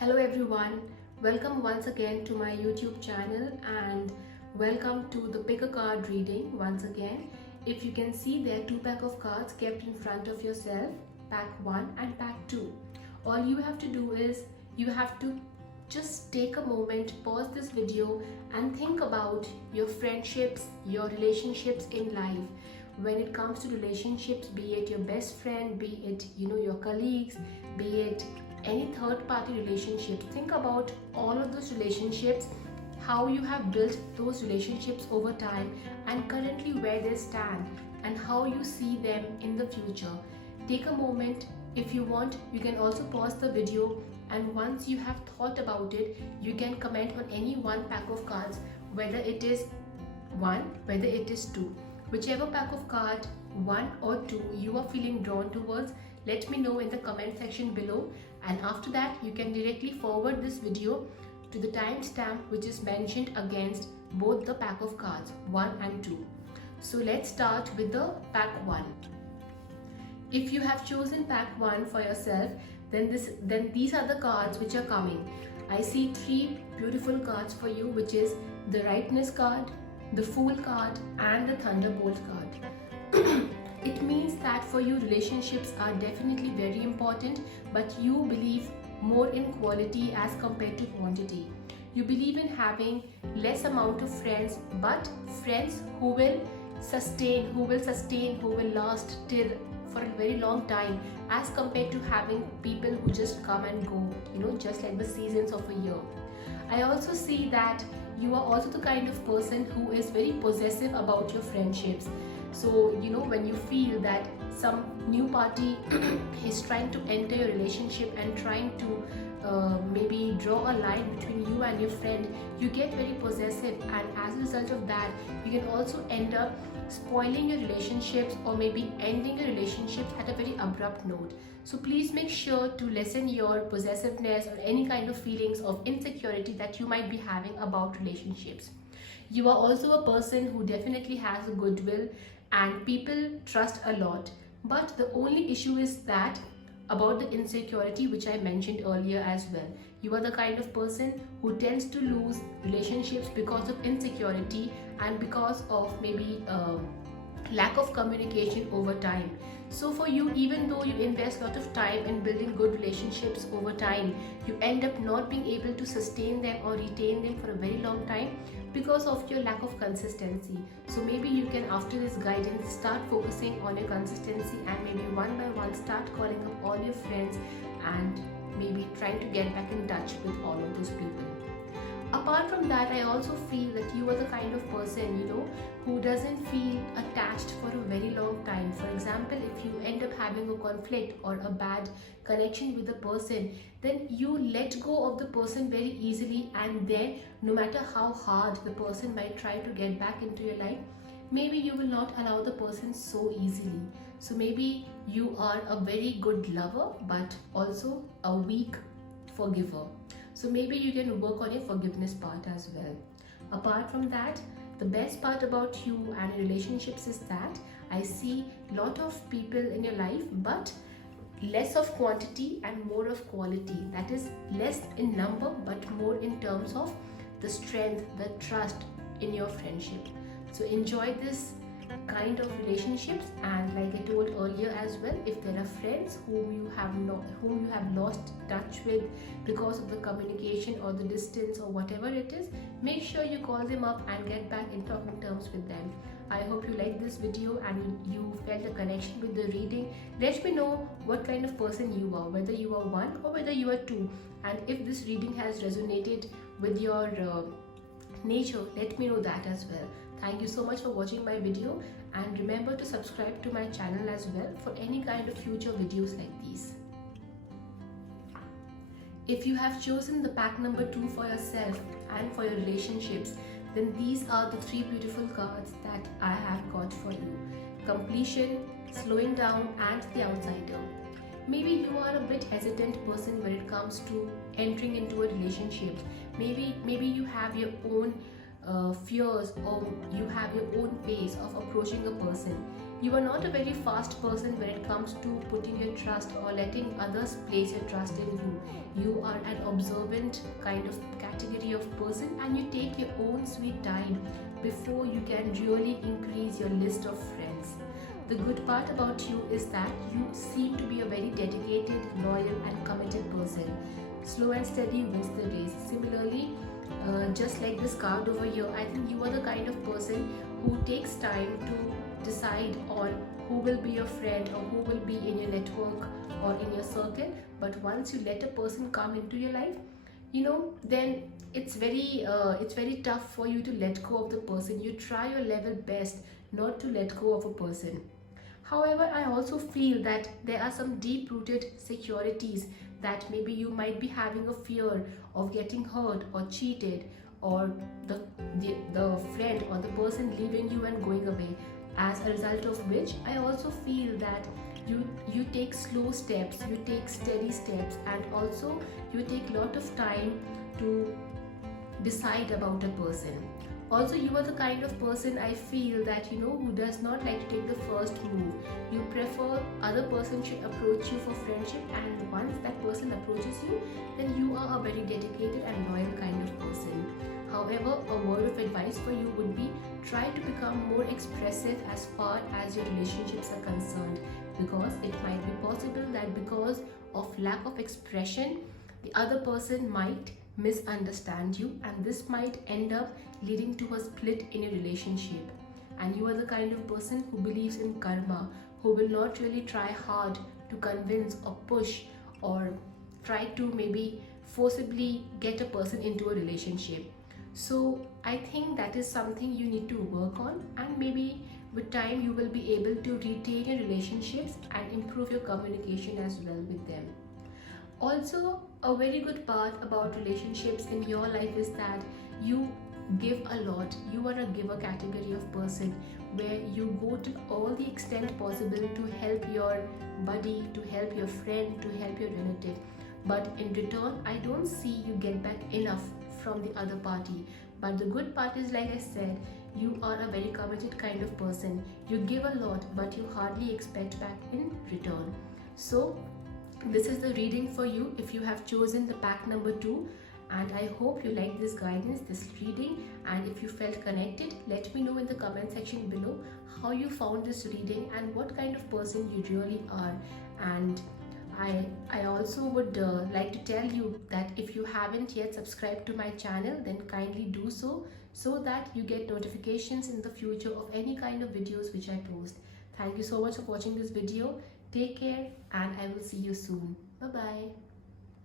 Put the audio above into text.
Hello everyone, welcome once again to my YouTube channel and welcome to the pick a card reading once again. If you can see, there are two pack of cards kept in front of yourself, pack 1 and pack 2. All you have to do is you have to just take a moment, pause this video and think about your friendships, your relationships in life. When it comes to relationships, be it your best friend, be it your colleagues, be it any third party relationships, think about all of those relationships, how you have built those relationships over time and currently where they stand and how you see them in the future. Take a moment. If you want, you can also pause the video, and once you have thought about it, you can comment on any one pack of cards, whether it is 1, whether it is 2. Whichever pack of card 1 or 2 you are feeling drawn towards, let me know in the comment section below, and after that you can directly forward this video to the timestamp which is mentioned against both the pack of cards 1 and 2. So let's start with the pack 1. If you have chosen pack 1 for yourself, then these are the cards which are coming. I see 3 beautiful cards for you, which is the Rightness card, the Fool card and the Thunderbolt card. It means that for you, relationships are definitely very important, but you believe more in quality as compared to quantity. You believe in having less amount of friends, but friends who will sustain, who will last till for a very long time, as compared to having people who just come and go, just like the seasons of a year. I also see that you are also the kind of person who is very possessive about your friendships. So, when you feel that some new party is trying to enter your relationship and trying to maybe draw a line between you and your friend, you get very possessive, and as a result of that, you can also end up spoiling your relationships or maybe ending your relationships at a very abrupt note. So please make sure to lessen your possessiveness or any kind of feelings of insecurity that you might be having about relationships. You are also a person who definitely has a goodwill and people trust a lot, but the only issue is that about the insecurity which I mentioned earlier as well. You are the kind of person who tends to lose relationships because of insecurity and because of maybe lack of communication over time. So for you, even though you invest a lot of time in building good relationships over time, you end up not being able to sustain them or retain them for a very long time because of your lack of consistency. So maybe you can, after this guidance, start focusing on your consistency and maybe one by one start calling up all your friends and maybe trying to get back in touch with all of those people. Apart from that, I also feel that you are the kind of person, who doesn't feel attached for a very long time. For example, if you end up having a conflict or a bad connection with a person, then you let go of the person very easily, and then no matter how hard the person might try to get back into your life, maybe you will not allow the person so easily. So maybe you are a very good lover but also a weak forgiver. So maybe you can work on your forgiveness part as well. Apart from that, the best part about you and relationships is that I see a lot of people in your life, but less of quantity and more of quality. That is, less in number but more in terms of the strength, the trust in your friendship. So enjoy this kind of relationships, and like I told earlier as well, if there are friends whom you have lost touch with because of the communication or the distance or whatever it is, make sure you call them up and get back in talking terms with them. I hope you liked this video and you felt a connection with the reading. Let me know what kind of person you are, whether you are 1 or whether you are 2, and if this reading has resonated with your nature, let me know that as well. Thank you so much for watching my video, and remember to subscribe to my channel as well for any kind of future videos like these. If you have chosen the pack number 2 for yourself and for your relationships, then these are the 3 beautiful cards that I have got for you: Completion, Slowing Down and the Outsider. Maybe you are a bit hesitant person when it comes to entering into a relationship. Maybe you have your own fears, or you have your own ways of approaching a person. You are not a very fast person when it comes to putting your trust or letting others place your trust in you. You are an observant kind of category of person, and you take your own sweet time before you can really increase your list of friends. The good part about you is that you seem to be a very dedicated, loyal, and committed person. Slow and steady wins the race. Similarly, just like this card over here, I think you are the kind of person who takes time to decide on who will be your friend or who will be in your network or in your circle. But once you let a person come into your life, then it's very tough for you to let go of the person. You try your level best not to let go of a person. However, I also feel that there are some deep rooted securities that maybe you might be having a fear of getting hurt or cheated, or the friend or the person leaving you and going away. As a result of which, I also feel that you take slow steps, you take steady steps, and also you take a lot of time to decide about a person. Also, you are the kind of person I feel that who does not like to take the first move. You prefer other person should approach you for friendship, and once that person approaches you, then you are a very dedicated and loyal kind of person. However, a word of advice for you would be, try to become more expressive as far as your relationships are concerned, because it might be possible that because of lack of expression, the other person might misunderstand you, and this might end up leading to a split in a relationship. And you are the kind of person who believes in karma, who will not really try hard to convince or push or try to maybe forcibly get a person into a relationship. So I think that is something you need to work on, and maybe with time you will be able to retain your relationships and improve your communication as well with them. Also, a very good part about relationships in your life is that you give a lot. You are a giver category of person, where you go to all the extent possible to help your buddy, to help your friend, to help your relative. But in return, I don't see you get back enough from the other party. But the good part is, like I said, you are a very committed kind of person. You give a lot, but you hardly expect back in return. So this is the reading for you if you have chosen the pack number 2, and I hope you like this guidance, this reading, and if you felt connected, let me know in the comment section below how you found this reading and what kind of person you really are. And I also would like to tell you that if you haven't yet subscribed to my channel, then kindly do so that you get notifications in the future of any kind of videos which I post. Thank you so much for watching this video. Take care, and I will see you soon. Bye bye.